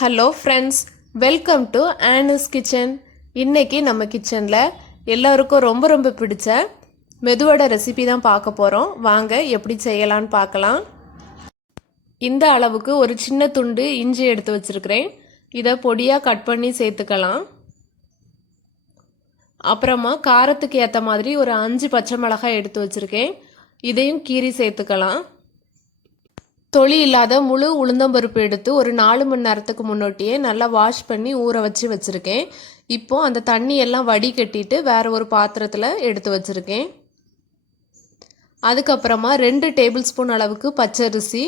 Hello friends, welcome to ஆனஸ் kitchen. இன்றைக்கி நம்ம கிச்சனில் எல்லோருக்கும் ரொம்ப ரொம்ப பிடிச்ச மெதுவோட ரெசிபி தான் பார்க்க போகிறோம். வாங்க எப்படி செய்யலான்னு பார்க்கலாம். இந்த அளவுக்கு ஒரு சின்ன துண்டு இஞ்சி எடுத்து வச்சுருக்கிறேன். இதை பொடியாக கட் பண்ணி சேர்த்துக்கலாம். அப்புறமா காரத்துக்கு ஏற்ற மாதிரி ஒரு 5 பச்சை மிளகாய் எடுத்து வச்சுருக்கேன். இதையும் கீறி சேர்த்துக்கலாம். தொளி இல்லாத முழு உளுந்தம்பருப்பு எடுத்து ஒரு 4 மணி நேரத்துக்கு முன்னாடியே நல்லா வாஷ் பண்ணி ஊற வச்சுருக்கேன். இப்போது அந்த தண்ணி எல்லாம் வடிகட்டிட்டு வேறு ஒரு பாத்திரத்தில் எடுத்து வச்சுருக்கேன். அதுக்கப்புறமா 2 டேபிள் ஸ்பூன் அளவுக்கு பச்சரிசி,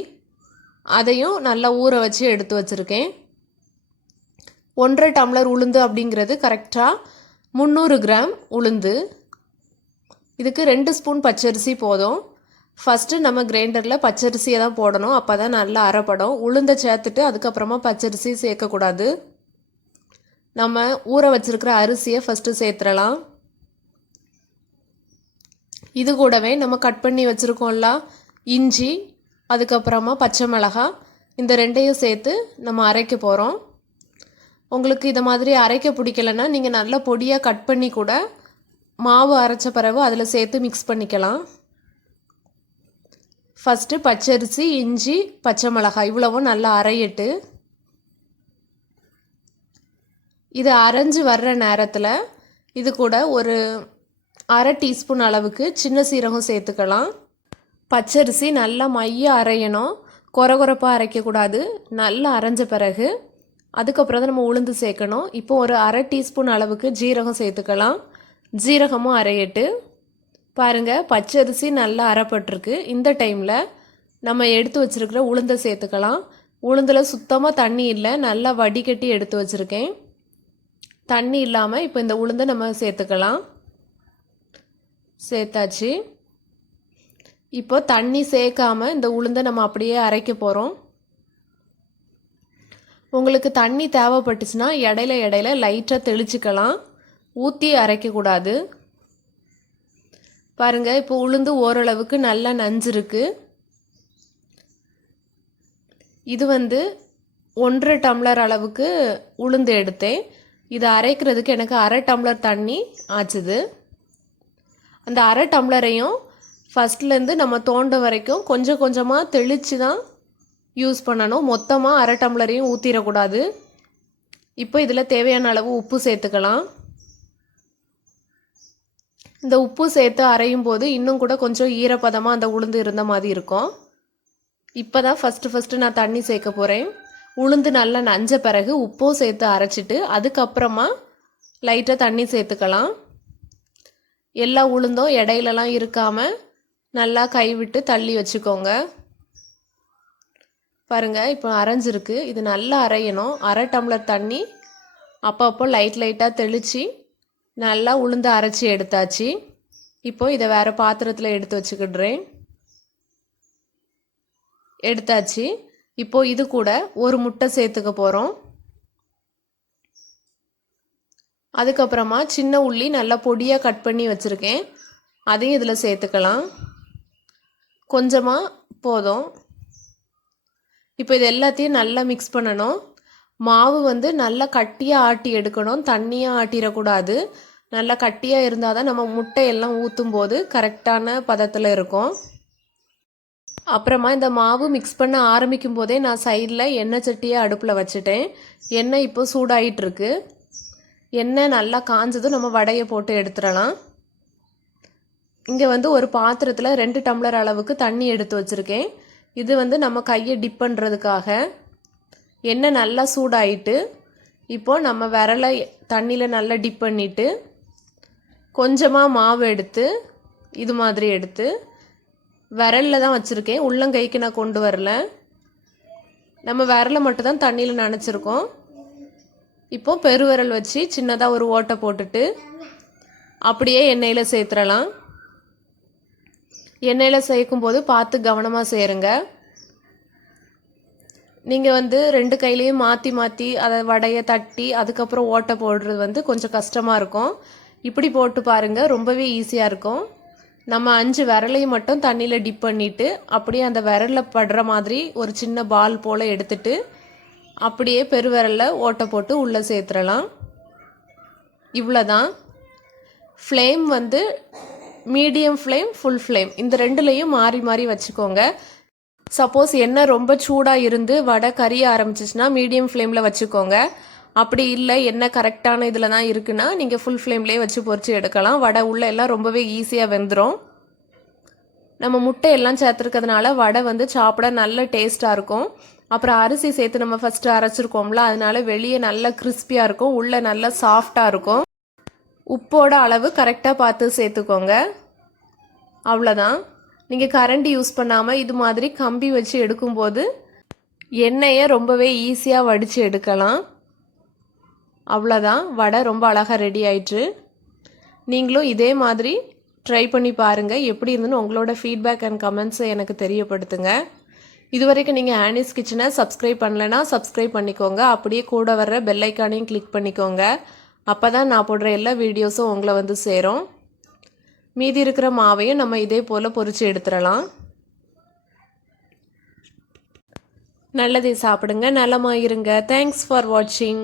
அதையும் நல்லா ஊற வச்சு எடுத்து வச்சுருக்கேன். 1.5 டம்ளர் உளுந்து அப்படிங்கிறது கரெக்டாக 300 கிராம் உளுந்து. இதுக்கு 2 ஸ்பூன் பச்சரிசி போதும். ஃபஸ்ட்டு நம்ம கிரைண்டரில் பச்சரிசியை தான் போடணும், அப்போ தான் நல்லா அரைப்படும். உளுந்தை சேர்த்துட்டு அதுக்கப்புறமா பச்சரிசி சேர்க்கக்கூடாது. நம்ம ஊற வச்சுருக்கிற அரிசியை ஃபஸ்ட்டு சேர்த்துடலாம். இது கூடவே நம்ம கட் பண்ணி வச்சுருக்கோம்ல இஞ்சி, அதுக்கப்புறமா பச்சை மிளகாய், இந்த 2ஐயும் சேர்த்து நம்ம அரைக்க போகிறோம். உங்களுக்கு இதை மாதிரி அரைக்க பிடிக்கலைன்னா நீங்கள் நல்லா பொடியாக கட் பண்ணி கூட மாவு அரைச்ச பிறகு அதில் சேர்த்து மிக்ஸ் பண்ணிக்கலாம். ஃபஸ்ட்டு பச்சரிசி, இஞ்சி, பச்சை மிளகாய் இவ்வளவும் நல்லா அரையிட்டு, இது அரைஞ்சி வர்ற நேரத்தில் இது கூட ஒரு 1/2 டீஸ்பூன் அளவுக்கு சின்ன சீரகம் சேர்த்துக்கலாம். பச்சரிசி நல்லா மைய அரையணும், கொரகொரப்பாக அரைக்கக்கூடாது. நல்லா அரைஞ்ச பிறகு அதுக்கப்புறம் தான் நம்ம உளுந்து சேர்க்கணும். இப்போ ஒரு 1/2 டீஸ்பூன் அளவுக்கு ஜீரகம் சேர்த்துக்கலாம். ஜீரகமும் அரையிட்டு பாருங்கள், பச்சரிசி நல்லா அரைப்பட்டிருக்கு. இந்த டைமில் நம்ம எடுத்து வச்சுருக்கிற உளுந்தை சேர்த்துக்கலாம். உளுந்தில் சுத்தமாக தண்ணி இல்லை, நல்லா வடிகட்டி எடுத்து வச்சுருக்கேன். தண்ணி இல்லாமல் இப்போ இந்த உளுந்தை நம்ம சேர்த்துக்கலாம். சேர்த்தாச்சு. இப்போ தண்ணி சேர்க்காமல் இந்த உளுந்தை நம்ம அப்படியே அரைக்க போகிறோம். உங்களுக்கு தண்ணி தேவைப்பட்டுச்சுன்னா இடையில லைட்டாக தெளிச்சுக்கலாம், ஊற்றி அரைக்கக்கூடாது. பாருங்கள், இப்போ உளுந்து ஓரளவுக்கு நல்லா நஞ்சிருக்கு. இது 1.5 டம்ளர் அளவுக்கு உளுந்து எடுத்தேன். இதை அரைக்கிறதுக்கு எனக்கு 1/2 டம்ளர் தண்ணி ஆச்சுது. அந்த 1/2 டம்ளரையும் ஃபஸ்ட்லேருந்து நம்ம தோண்ட வரைக்கும் கொஞ்சம் கொஞ்சமாக தெளித்து தான் யூஸ் பண்ணணும். மொத்தமாக 1/2 டம்ளரையும் ஊற்றிடக்கூடாது. இப்போ இதில் தேவையான அளவு உப்பு சேர்த்துக்கலாம். இந்த உப்பு சேர்த்து அரையும் போது இன்னும் கூட கொஞ்சம் ஈரப்பதமாக அந்த உளுந்து இருந்த மாதிரி இருக்கும். இப்போ தான் ஃபஸ்ட்டு நான் தண்ணி சேர்க்க போகிறேன். உளுந்து நல்லா நஞ்ச பிறகு உப்பும் சேர்த்து அரைச்சிட்டு அதுக்கப்புறமா லைட்டாக தண்ணி சேர்த்துக்கலாம். எல்லா உளுந்தும் இடையிலலாம் இருக்காமல் நல்லா கைவிட்டு தள்ளி வச்சுக்கோங்க. பாருங்கள், இப்போ அரைஞ்சிருக்கு. இது நல்லா அரையணும். 1/2 டம்ளர் தண்ணி அப்பப்போ லைட்டாக தெளித்து நல்லா உளுந்து அரைச்சி எடுத்தாச்சு. இப்போ இதை வேறு பாத்திரத்தில் எடுத்து வச்சுக்கிடுறேன். எடுத்தாச்சு. இப்போது இது கூட ஒரு முட்டை சேர்த்துக்க போகிறோம். அதுக்கப்புறமா சின்ன உள்ளி நல்லா பொடியாக கட் பண்ணி வச்சுருக்கேன், அதையும் இதில் சேர்த்துக்கலாம். கொஞ்சமாக போதும். இப்போ இது எல்லாத்தையும் நல்லா மிக்ஸ் பண்ணணும். மாவு நல்லா கட்டியாக ஆட்டி எடுக்கணும், தண்ணியாக ஆட்டிடக்கூடாது. நல்லா கட்டியாக இருந்தால் தான் நம்ம முட்டையெல்லாம் ஊற்றும் போது கரெக்டான பதத்தில் இருக்கும். அப்புறமா இந்த மாவு மிக்ஸ் பண்ண ஆரம்பிக்கும் போதே நான் சைடில் எண்ணெய் சட்டியை அடுப்பில் வச்சுட்டேன். எண்ணெய் இப்போ சூடாகிட்டுருக்கு. எண்ணெய் நல்லா காஞ்சதும் நம்ம வடையை போட்டு எடுத்துடலாம். இங்கே ஒரு பாத்திரத்தில் 2 டம்ளர் அளவுக்கு தண்ணி எடுத்து வச்சுருக்கேன். இது நம்ம கையை டிப் பண்ணுறதுக்காக. எண்ணெய் நல்லா சூடாயிட்டு இப்போது நம்ம விரலை தண்ணியில் நல்லா டிப் பண்ணிவிட்டு கொஞ்சமாக மாவு எடுத்து இது மாதிரி எடுத்து விரலில் தான் வச்சுருக்கேன், உள்ளங்கைக்கு நான் கொண்டு வரல. நம்ம விரலை மட்டும் தான் தண்ணியில் நனைச்சிருக்கோம். இப்போது பெருவிரல் வச்சு சின்னதாக ஒரு ஓட்டை போட்டுட்டு அப்படியே எண்ணெயில் சேர்த்துடலாம். எண்ணெயில் சேர்க்கும்போது பார்த்து கவனமாக சேருங்க. நீங்கள் 2 கையிலையும் மாற்றி அதை வடையை தட்டி அதுக்கப்புறம் ஓட்டை போடுறது கொஞ்சம் கஷ்டமாக இருக்கும். இப்படி போட்டு பாருங்கள், ரொம்பவே ஈஸியாக இருக்கும். நம்ம 5 விரலையும் மட்டும் தண்ணியில் டிப் பண்ணிவிட்டு அப்படியே அந்த விரலில் படுற மாதிரி ஒரு சின்ன பால் போல் எடுத்துட்டு அப்படியே பெருவிரலில் ஓட்டை போட்டு உள்ளே சேர்த்துடலாம். இவ்வளோதான். ஃப்ளேம் வந்து மீடியம் ஃப்ளேம், ஃபுல் ஃப்ளேம் இந்த ரெண்டுலேயும் மாறி மாறி வச்சுக்கோங்க. சப்போஸ் எண்ணெய் ரொம்ப சூடாக இருந்து வடை கறிய ஆரம்பிச்சிச்சுன்னா மீடியம் ஃப்ளேமில் வச்சுக்கோங்க. அப்படி இல்லை எண்ணெய் கரெக்டான இதில் தான் இருக்குன்னா நீங்கள் ஃபுல் ஃப்ளேம்லேயே வச்சு பொரிச்சு எடுக்கலாம். வடை உள்ள எல்லாம் ரொம்பவே ஈஸியாக வெந்துடும். நம்ம முட்டை எல்லாம் சேர்த்துருக்கிறதுனால வடை வந்து சாப்பிட நல்ல டேஸ்ட்டாக இருக்கும். அப்புறம் அரிசி சேர்த்து நம்ம ஃபஸ்ட்டு அரைச்சிருக்கோம்ல, அதனால வெளியே நல்லா கிறிஸ்பியாக இருக்கும், உள்ளே நல்லா சாஃப்டாக இருக்கும். உப்போட அளவு கரெக்டாக பார்த்து சேர்த்துக்கோங்க. அவ்வளோதான். நீங்கள் கரண்டி யூஸ் பண்ணாமல் இது மாதிரி கம்பி வச்சு எடுக்கும்போது எண்ணெயை ரொம்பவே ஈஸியாக வடித்து எடுக்கலாம். அவ்வளோதான். வடை ரொம்ப அழகாக ரெடி ஆயிடுச்சு. நீங்களும் இதே மாதிரி ட்ரை பண்ணி பாருங்கள். எப்படி இருந்துன்னு உங்களோட ஃபீட்பேக் அண்ட் கமெண்ட்ஸை எனக்கு தெரியப்படுத்துங்க. இது வரைக்கும் நீங்கள் ஆனிஸ் கிச்சனை சப்ஸ்கிரைப் பண்ணலைன்னா சப்ஸ்கிரைப் பண்ணிக்கோங்க. அப்படியே கூட வர்ற பெல் ஐக்கானையும் கிளிக் பண்ணிக்கோங்க. அப்போ தான் நான் போடுற எல்லா வீடியோஸும் உங்களை வந்து சேரும். மீதி இருக்கிற மாவையும் நம்ம இதே போல் பொரிச்சு எடுத்துடலாம். நல்லதே சாப்பிடுங்க, நலமாக இருங்க. தேங்க்ஸ் ஃபார் வாட்சிங்.